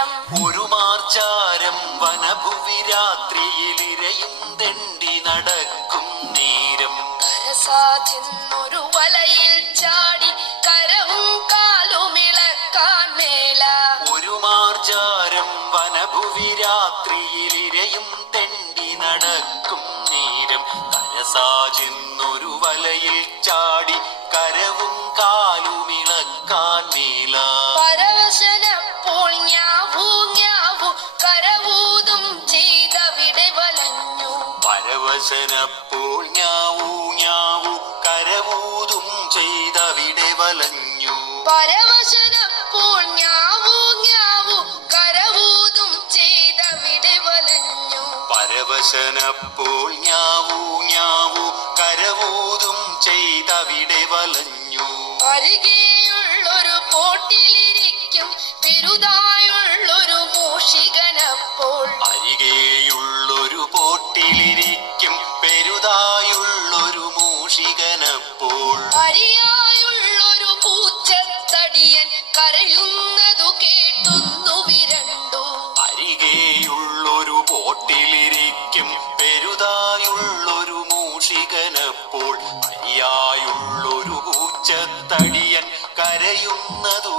നേരം ഒരു മാർച്ചാരം വനഭുവി രാത്രിയിലിരയും തെണ്ടി നടക്കും നേരം കരസാധിന്നൊരു വലയിൽ ചാടി കരവും കാലുമിളക്കാൻ മേല ഒരു മാർച്ചാരം വനഭുവി രാത്രിയിലിരയും തെണ്ടി നടക്കും നേരം കരസാചെന്നൊരു വലയിൽ ചാടി കരവും കാലുമിളക്കാൻ മേല പരവശനപ്പോൾ ഞാവൂ ഞാവൂ കരവൂതും ചെയ്തവിടെ വലഞ്ഞു പരവശനപ്പോൾ ഞാവൂ ഞാവൂ കരവൂതും ചെയ്തവിടെ വലഞ്ഞു പരവശനപ്പോൾ ഞാവൂ ഞാവൂ കരവൂതും ചെയ്തവിടെ വലഞ്ഞു പരവശനപ്പോൾ ഞാവൂ ഞാവൂ കരവൂതും ചെയ്തവിടെ വലഞ്ഞു അരികെയുള്ളൊരു പോട്ടിലിരിക്കും പെരുതായുള്ളൊരു മൂഷികനപ്പോൾ അരികെയുള്ളൊരു പോട്ടിലിരിക്കും പെരുതായുള്ളൊരു മൂഷികനപ്പോൾ അരിയായുള്ളൊരു പൂച്ചത്തടിയൻ കരയുന്നതു കേട്ടുന്നു വിരണ്ടു അരികെയുള്ളൊരു പോട്ടിലിരിക്കും പെരുതായുള്ളൊരു മൂഷികനപ്പോൾ അരിയായുള്ളൊരു പൂച്ചത്തടിയൻ കരയുന്നതു